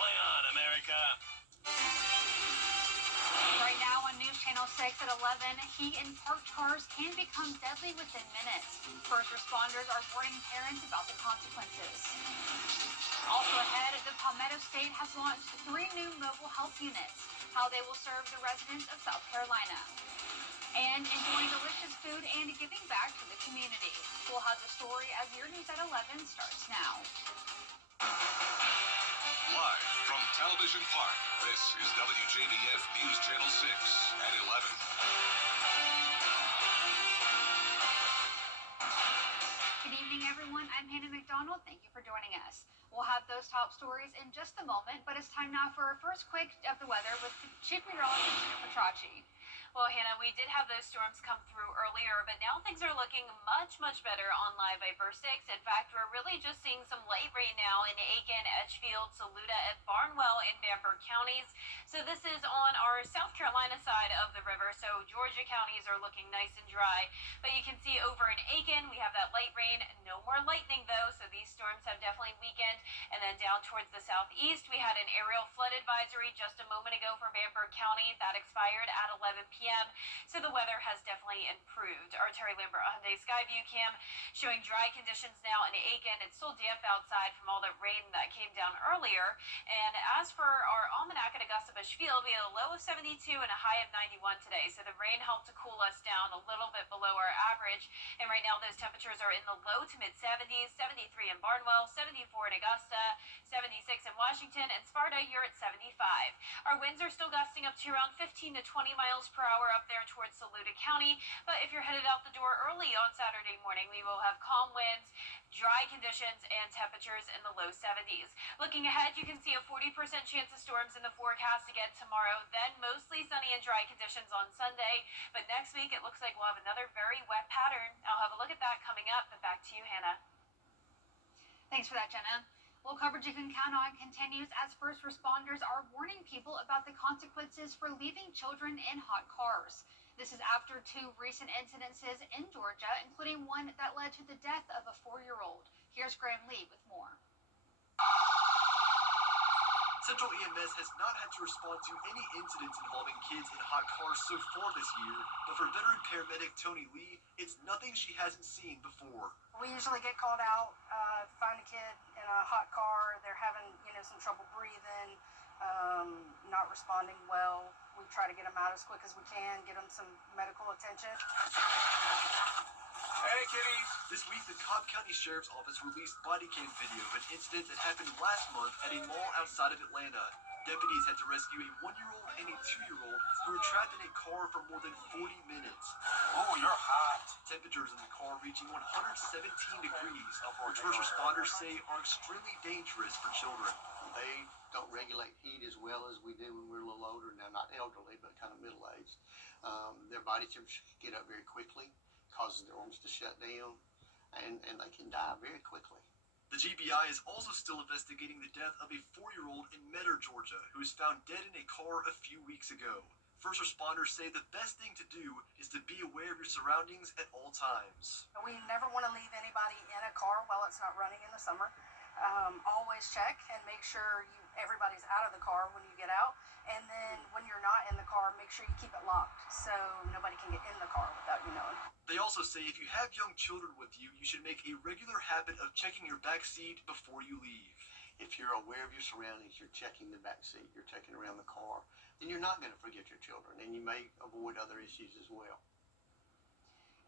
Play on, America. Right now on News Channel 6 at 11, heat in parked cars can become deadly within minutes. First responders are warning parents about the consequences. Also ahead, the Palmetto State has launched 3 new mobile health units, how they will serve the residents of South Carolina. And enjoying delicious food and giving back to the community. We'll have the story as your News at 11 starts now. Live from Television Park, this is WJBF News Channel 6 at 11. Good evening, everyone. I'm Hannah McDonald. Thank you for joining us. We'll have those top stories in just a moment, but it's time now for our first quick of the weather with Chief Meteorologist Jennifer Petracci. Well, Hannah, we did have those storms come through earlier, but now things are looking much better on Live Vapor 6. In fact, we're really just seeing some light rain now in Aiken, Edgefield, Saluda, and Barnwell in Bamberg counties. So this is on our South Carolina side of the river, so Georgia counties are looking nice and dry. But you can see over in Aiken, we have that light rain. No more lightning, though, so these storms have definitely weakened. And then down towards the southeast, we had an aerial flood advisory just a moment ago for Bamberg County. That expired at 11 p.m. So the weather has definitely improved. Our Terry Lambert Hyundai Skyview cam showing dry conditions now in Aiken. It's still damp outside from all that rain that came down earlier. And as for our almanac at Augusta Bush Field, we had a low of 72 and a high of 91 today. So the rain helped to cool us down a little bit below our average. And right now those temperatures are in the low to mid 70s, 73 in Barnwell, 74 in Augusta, 76 in Washington, and Sparta, you're at 75. Our winds are still gusting up to around 15 to 20 miles per hour up there towards Saluda County. But if you're headed out the door early on Saturday morning, we will have calm winds, dry conditions, and temperatures in the low 70s. Looking ahead, you can see a 40% chance of storms in the forecast again tomorrow, then mostly sunny and dry conditions on Sunday. But next week, it looks like we'll have another very wet pattern. I'll have a look at that coming up, but back to you, Hannah. Thanks for that, Jenna. Well, coverage you can count on continues as first responders are warning people about the consequences for leaving children in hot cars. This is after 2 recent incidences in Georgia, including one that led to the death of a 4-year-old. Here's Graham Lee with more. Central EMS has not had to respond to any incidents involving kids in hot cars so far this year, but for veteran paramedic Tony Lee, it's nothing she hasn't seen before. We usually get called out, find a kid in a hot car, they're having, some trouble breathing, not responding well. We try to get them out as quick as we can, get them some medical attention. Hey, kitties! This week, the Cobb County Sheriff's Office released body cam video of an incident that happened last month at a mall outside of Atlanta. Deputies had to rescue a 1-year-old and a 2-year-old who were trapped in a car for more than 40 minutes. Oh, you're hot. Temperatures in the car reaching 117 degrees, which first responders say are extremely dangerous for children. They don't regulate heat as well as we do when we're a little older. Now, not elderly, but kind of middle-aged. Their body temperature can get up very quickly, causes their organs to shut down, and they can die very quickly. The GBI is also still investigating the death of a 4-year-old in Metter, Georgia, who was found dead in a car a few weeks ago. First responders say the best thing to do is to be aware of your surroundings at all times. We never want to leave anybody in a car while it's not running in the summer. Always check and make sure everybody's out of the car when you get out. And then when you're not in the car, make sure you keep it locked so nobody can get in the car without you knowing. They also say if you have young children with you, you should make a regular habit of checking your back seat before you leave. If you're aware of your surroundings, you're checking the back seat, you're checking around the car, then you're not going to forget your children, and you may avoid other issues as well.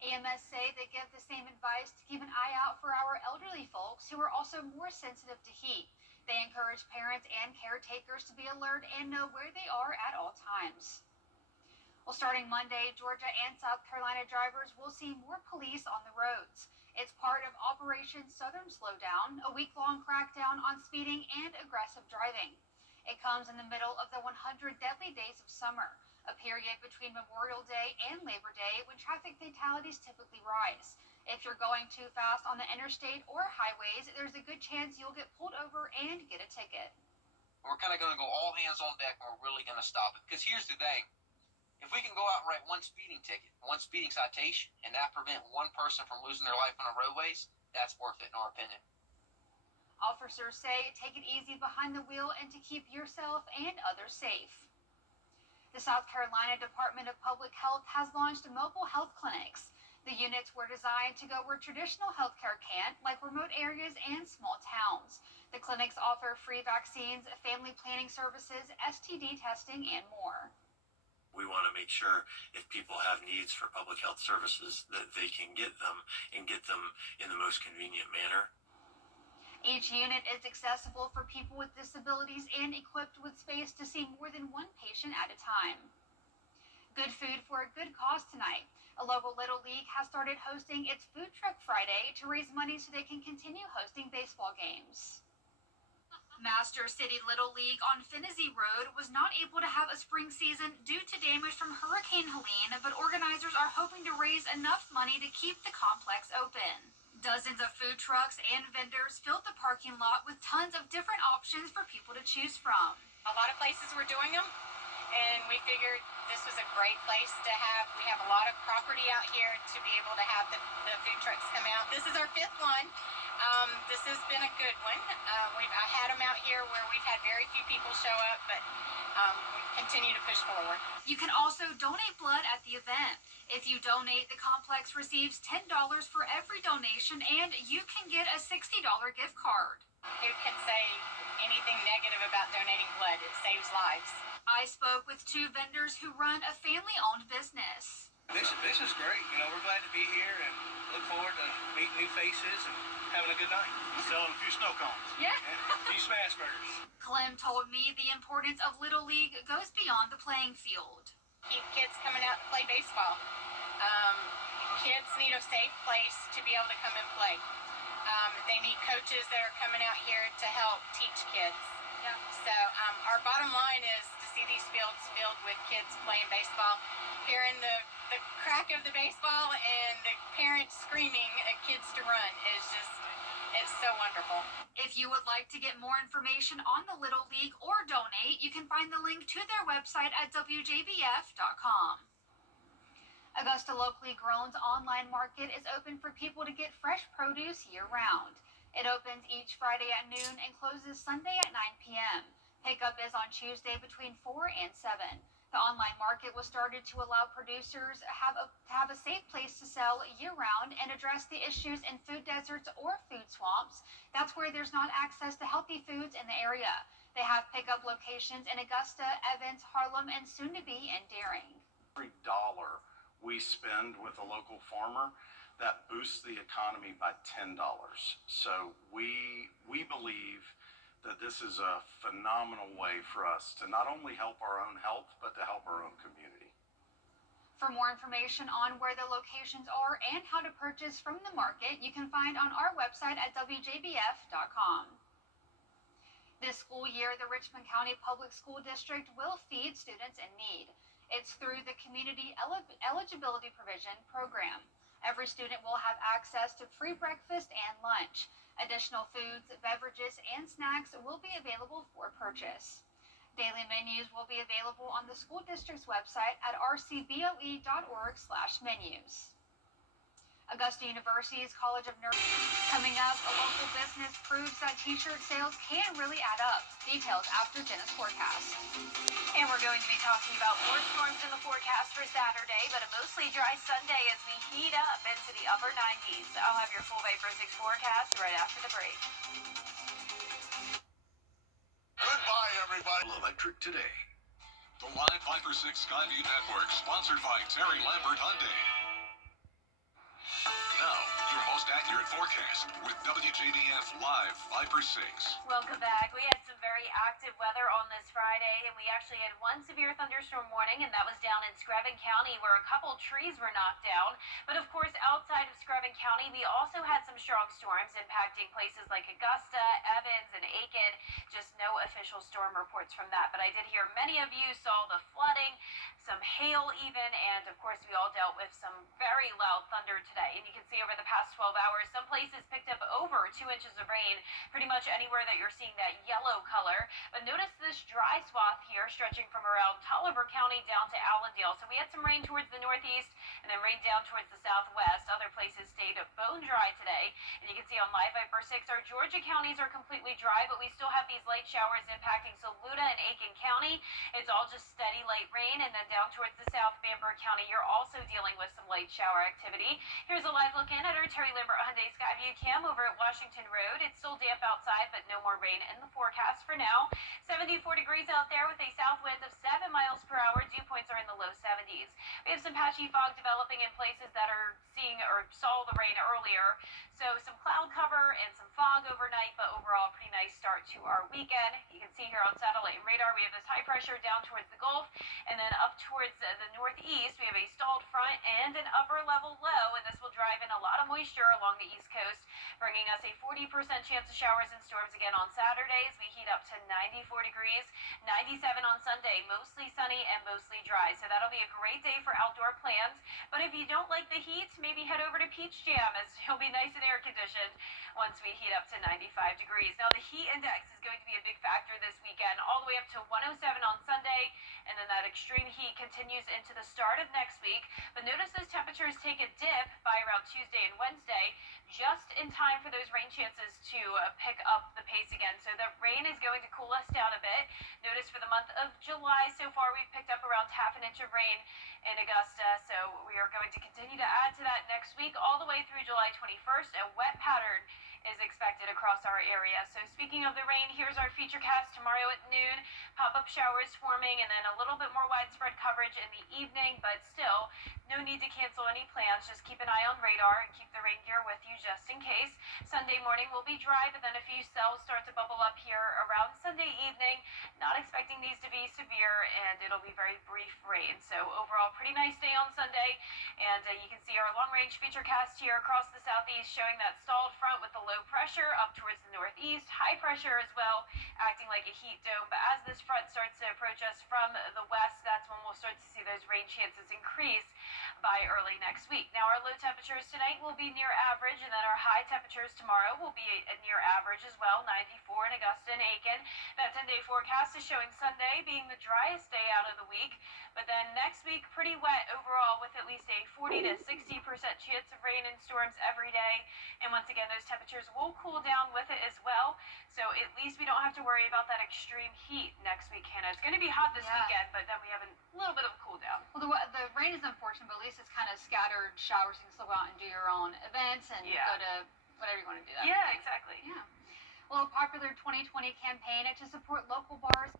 EMS say they give the same advice to keep an eye out for our elderly folks who are also more sensitive to heat. They encourage parents and caretakers to be alert and know where they are at all times. Well, starting Monday, Georgia and South Carolina drivers will see more police on the roads. It's part of Operation Southern Slowdown, a week-long crackdown on speeding and aggressive driving. It comes in the middle of the 100 deadly days of summer, a period between Memorial Day and Labor Day when traffic fatalities typically rise. If you're going too fast on the interstate or highways, there's a good chance you'll get pulled over and get a ticket. We're kind of going to go all hands on deck and we're really going to stop it. Because here's the thing. If we can go out and write one speeding ticket, one speeding citation, and that prevent one person from losing their life on our roadways, that's worth it in our opinion. Officers say take it easy behind the wheel and to keep yourself and others safe. The South Carolina Department of Public Health has launched mobile health clinics. The units were designed to go where traditional healthcare can't, like remote areas and small towns. The clinics offer free vaccines, family planning services, STD testing, and more. We want to make sure if people have needs for public health services that they can get them and get them in the most convenient manner. Each unit is accessible for people with disabilities and equipped with space to see more than one patient at a time. Good food for a good cause tonight. A local Little League has started hosting its Food Truck Friday to raise money so they can continue hosting baseball games. Master City Little League on Finney Road was not able to have a spring season due to damage from Hurricane Helene, but organizers are hoping to raise enough money to keep the complex open. Dozens of food trucks and vendors filled the parking lot with tons of different options for people to choose from. A lot of places were doing them, and we figured this was a great place to have. We have a lot of property out here to be able to have the food trucks come out. This is our 5th one. This has been a good one. I had them out here where we've had very few people show up, but we continue to push forward. You can also donate blood at the event. If you donate, the complex receives $10 for every donation, and you can get a $60 gift card. Who can say anything negative about donating blood? It saves lives. I spoke with 2 vendors who run a family-owned business. This is great. We're glad to be here and look forward to meeting new faces and having a good night. Selling a few snow cones. Yeah. A few smash burgers. Clem told me the importance of Little League goes beyond the playing field. Keep kids coming out to play baseball. Kids need a safe place to be able to come and play. They need coaches that are coming out here to help teach kids. Yeah. So our bottom line is to see these fields filled with kids playing baseball, hearing the crack of the baseball and the parents screaming at kids to run is just, it's so wonderful. If you would like to get more information on the Little League or donate, you can find the link to their website at WJBF.com. Augusta Locally Grown's online market is open for people to get fresh produce year-round. It opens each Friday at noon and closes Sunday at 9 p.m. Pickup is on Tuesday between 4 and 7. The online market was started to allow producers to have a safe place to sell year-round and address the issues in food deserts or food swamps. That's where there's not access to healthy foods in the area. They have pickup locations in Augusta, Evans, Harlem, and soon-to-be in Daring. Every dollar we spend with a local farmer, that boosts the economy by $10. So we believe that this is a phenomenal way for us to not only help our own health, but to help our own community. For more information on where the locations are and how to purchase from the market, you can find on our website at WJBF.com. This school year, the Richmond County Public School District will feed students in need. It's through the Community Eligibility Provision program. Every student will have access to free breakfast and lunch. Additional foods, beverages, and snacks will be available for purchase. Daily menus will be available on the school district's website at rcboe.org/menus. Augusta University's College of Nursing. Coming up, a local business proves that t-shirt sales can really add up. Details after Jenna's forecast. And we're going to be talking about more storms in the forecast for Saturday, but a mostly dry Sunday as we heat up into the upper 90s. I'll have your full Vapor 6 forecast right after the break. Goodbye, everybody. Electric today. The Live Viper 6 Skyview Network, sponsored by Terry Lambert Hyundai. Now, your most accurate forecast with WJBF Live Viper 6. Welcome back. We had some very active weather on this Friday, and we actually had one severe thunderstorm warning, and that was down in Screven County where a couple trees were knocked down. But of course, outside of Screven County, we also had some strong storms impacting places like Augusta, Evans, and Aiken. Just no official storm reports from that. But I did hear many of you saw the flooding, some hail even, and of course we all dealt with some very loud thunder today. And you can see over the past 12 hours, some places picked up over 2 inches of rain. Pretty much anywhere that you're seeing that yellow color. But notice this dry swath here stretching from around Tolliver County down to Allendale. So we had some rain towards the northeast and then rain down towards the southwest. Other places stayed bone dry today. And you can see on Live Viper 6, our Georgia counties are completely dry, but we still have these light showers impacting Saluda and Aiken County. It's all just steady light rain. And then down towards the south, Bamberg County, you're also dealing with some light shower activity. Here's a live look in at our Terry Lambert Hyundai Skyview cam over at Washington Road. It's still damp outside, but no more rain in the forecast for now. 74 degrees out there with a south wind of 7 miles per hour. Dew points are in the low 70s. We have some patchy fog developing in places that are seeing or saw the rain earlier. So some cloud cover and some fog overnight, but overall pretty nice start to our weekend. You can see here on satellite and radar we have this high pressure down towards the Gulf, and then up towards the northeast we have a stalled front and an upper level low, and this will drive in a lot of moisture along the east coast, bringing us a 40% chance of showers and storms again on Saturdays. We heat up to 94 degrees, 97 on Sunday, mostly sunny and mostly dry. So that'll be a great day for outdoor plans. But if you don't like the heat, maybe head over to Peach Jam, as you'll be nice and air conditioned once we heat up to 95 degrees. Now the heat index is going to be a big factor this weekend, all the way up to 107 on Sunday, and then that extreme heat continues into the start of next week. But notice those temperatures take a dip by around Tuesday and Wednesday, just in time for those rain chances to pick up the pace again. So the rain is going to cool us down a bit. Notice for the month of July so far we've picked up around half an inch of rain in Augusta, so we are going to continue to add to that next week all the way through July 21st. A wet pattern is expected across our area. So speaking of the rain, here's our feature cast tomorrow at noon. Pop-up showers forming and then a little bit more widespread coverage in the evening, but still no need to cancel any plans. Just keep an eye on radar and keep the rain gear with you just in case. Sunday morning will be dry, but then a few cells start to bubble up here around Sunday evening. Not expecting these to be severe, and it'll be very brief rain. So overall, pretty nice day on Sunday, and you can see our long-range feature cast here across the southeast showing that stalled front with the low pressure up towards the northeast, high pressure as well, acting like a heat dome. But as this front starts to approach us from the west, that's when we'll start to see those rain chances increase by early next week. Now our low temperatures tonight will be near average, and then our high temperatures tomorrow will be near average as well, 94 in Augusta and Aiken. That 10-day forecast is showing Sunday being the driest day out of the week, but then next week pretty wet overall with at least a 40 to 60% chance of rain and storms every day. And once again, those temperatures will cool down with it as well. So at least we don't have to worry about that extreme heat next week, Hannah. It's going to be hot this weekend, but then we have a little bit of a cool down. Well, the rain is unfortunate, but at least it's kind of scattered showers. You can still go out and do your own events and go to whatever you want to do. That yeah, exactly. Yeah. Well, a popular 2020 campaign to support local bars.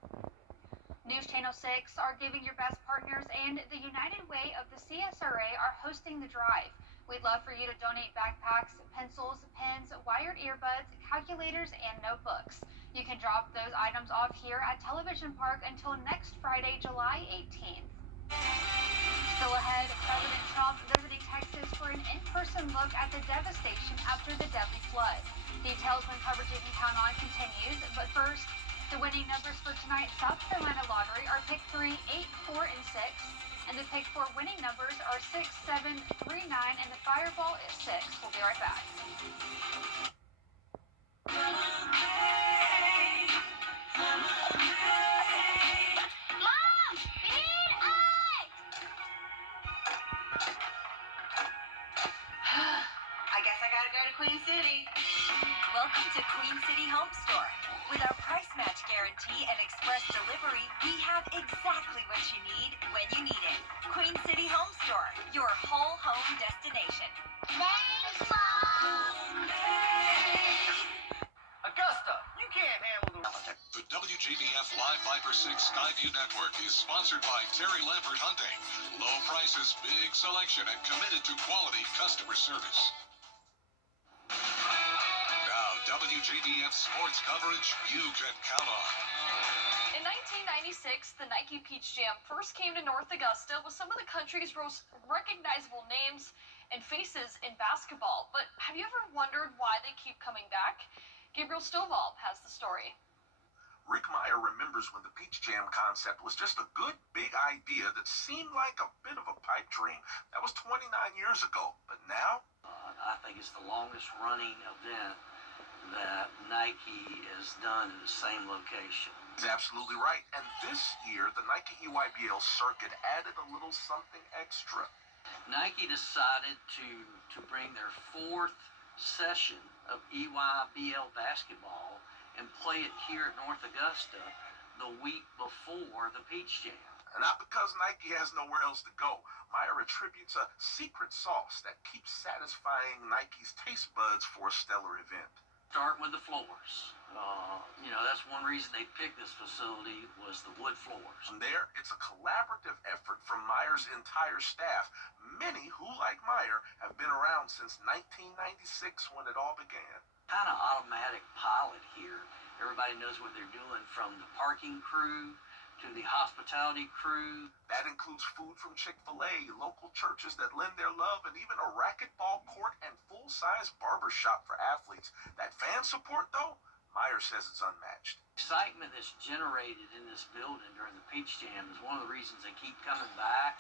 News Channel 6 are giving your best partners, and the United Way of the CSRA are hosting the drive. We'd love for you to donate backpacks, pencils, pens, wired earbuds, calculators, and notebooks. You can drop those items off here at Television Park until next Friday, July 18th. Still ahead, President Trump visiting Texas for an in-person look at the devastation after the deadly flood. Details when coverage you can count on continues, but first, the winning numbers for tonight's South Carolina lottery are pick 3, 8, 4, and 6. And the pick 4 winning numbers are 6, 7, 3, 9, and the fireball is 6. We'll be right back. Mom, we need ice! I guess I gotta go to Queen City. Welcome to Queen City Home Store. With our price match guarantee and express delivery, we have exactly what you need when you need it. Queen City Home Store, your whole home destination. Thanks, Mom! Augusta, you can't handle The WJBF Live Viper 6 Skyview Network is sponsored by Terry Lambert Hyundai. Low prices, big selection, and committed to quality customer service. Now, WJBF sports coverage you can count on. In 1996, the Nike Peach Jam first came to North Augusta with some of the country's most recognizable names and faces in basketball. But have you ever wondered why they keep coming back? Gabriel Stovall has the story. Rick Meyer remembers when the Peach Jam concept was just a good, big idea that seemed like a bit of a pipe dream. That was 29 years ago. But now? I think it's the longest running event that Nike has done in the same location. He's absolutely right. And this year, the Nike EYBL circuit added a little something extra. Nike decided to bring their 4th session of EYBL basketball and play it here at North Augusta the week before the Peach Jam. And not because Nike has nowhere else to go. Meyer attributes a secret sauce that keeps satisfying Nike's taste buds for a stellar event. Start with the floors. That's one reason they picked this facility was the wood floors. From there, it's a collaborative effort from Meyer's entire staff, many who, like Meyer, have been around since 1996 when it all began. Kind of automatic pilot here. Everybody knows what they're doing, from the parking crew to the hospitality crew. That includes food from Chick-fil-A, local churches that lend their love, and even a racquetball court and full-size barbershop for athletes. That fan support, though, Meyer says it's unmatched. Excitement that's generated in this building during the Peach Jam is one of the reasons they keep coming back.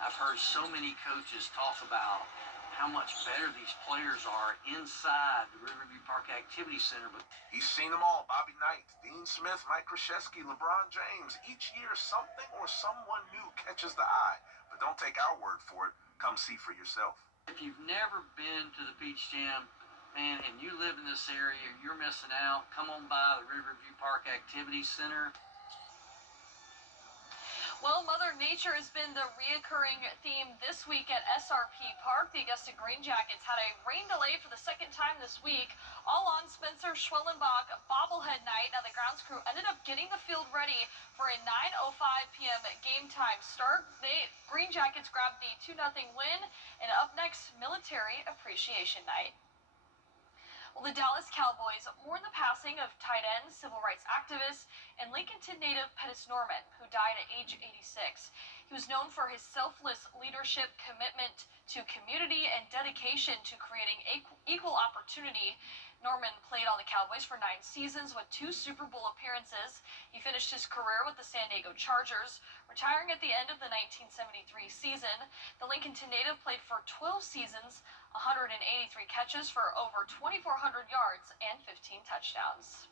I've heard so many coaches talk about how much better these players are inside the Riverview Park Activity Center. But he's seen them all: Bobby Knight, Dean Smith, Mike Krzyzewski, LeBron James. Each year, something or someone new catches the eye. But don't take our word for it. Come see for yourself. If you've never been to the Peach Jam, man, and you live in this area, you're missing out. Come on by the Riverview Park Activity Center. Well, Mother Nature has been the reoccurring theme this week at SRP Park. The Augusta Green Jackets had a rain delay for the second time this week, all on Spencer Schwellenbach bobblehead night. Now, the grounds crew ended up getting the field ready for a 9:05 p.m. game time start. Green Jackets grabbed the 2-0 win, and up next, Military Appreciation Night. Well, the Dallas Cowboys mourn the passing of tight end, civil rights activist, and Lincolnton native Pettis Norman, who died at age 86. He was known for his selfless leadership, commitment to community, and dedication to creating equal opportunity. Norman played on the Cowboys for 9 seasons with 2 Super Bowl appearances. He finished his career with the San Diego Chargers, retiring at the end of the 1973 season. The Lincolnton native played for 12 seasons, 183 catches for over 2,400 yards and 15 touchdowns.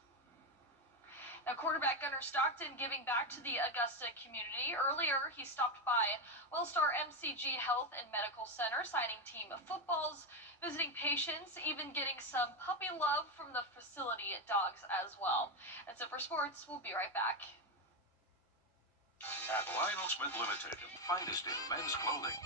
Now, quarterback Gunnar Stockton giving back to the Augusta community. Earlier, he stopped by Wellstar MCG Health and Medical Center, signing team footballs, visiting patients, even getting some puppy love from the facility dogs as well. That's it for sports. We'll be right back. At Lionel Smith Limited, finest in men's clothing.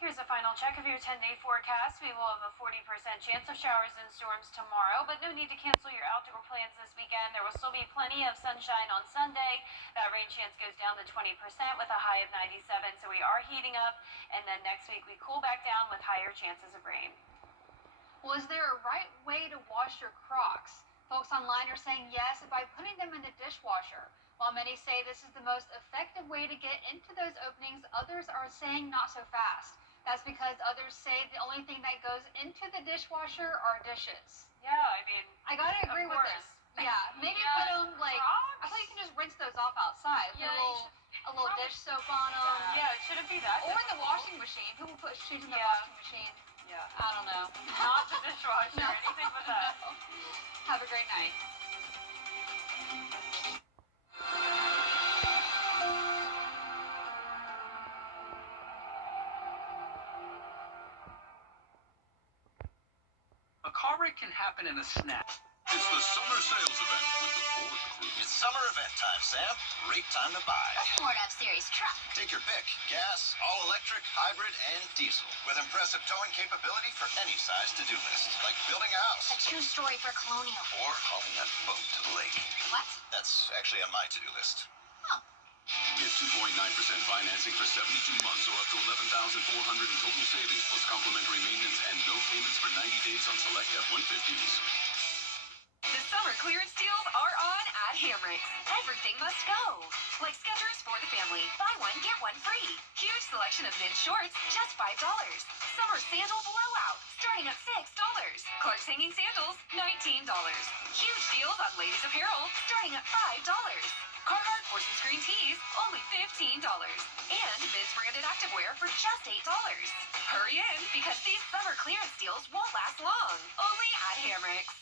Here's a final check of your 10-day forecast. We will have a 40% chance of showers and storms tomorrow, but no need to cancel your outdoor plans this weekend. There will still be plenty of sunshine on Sunday. That rain chance goes down to 20% with a high of 97, so we are heating up. And then next week we cool back down with higher chances of rain. Well, is there a right way to wash your Crocs? Folks online are saying yes by putting them in the dishwasher. While many say this is the most effective way to get into those openings, others are saying not so fast. That's because others say the only thing that goes into the dishwasher are dishes. Yeah, I mean, I gotta agree with this. Yeah, maybe put them I thought you can just rinse those off outside. Put a little dish soap on them. Yeah, it shouldn't be that. Or in the washing machine. Who will put shoes in the washing machine? Yeah. I don't know. Not the dishwasher, anything but that. Have a great night. A car wreck can happen in a snap. It's the summer sales event with the Ford crew. It's summer event time, Sam. Great time to buy. A Ford F-Series truck. Take your pick. Gas, all-electric, hybrid, and diesel. With impressive towing capability for any size to-do list. Like building a house. A 2-story for Colonial. Or hauling that boat to the lake. What? That's actually on my to-do list. Get 2.9% financing for 72 months or up to $11,400 in total savings plus complimentary maintenance and no payments for 90 days on select F-150s. The summer clearance deals are on at Hamrick's. Everything must go. Like Skechers for the family. Buy one, get one free. Huge selection of men's shorts, just $5. Summer sandal blowout, starting at $6. Clark's hanging sandals, $19. Huge deals on ladies apparel, starting at $5. Carhartt Force and Screen tees, only $15. And men's branded activewear underwear for just $8. Hurry in because these summer clearance deals won't last long. Only at Hammocks.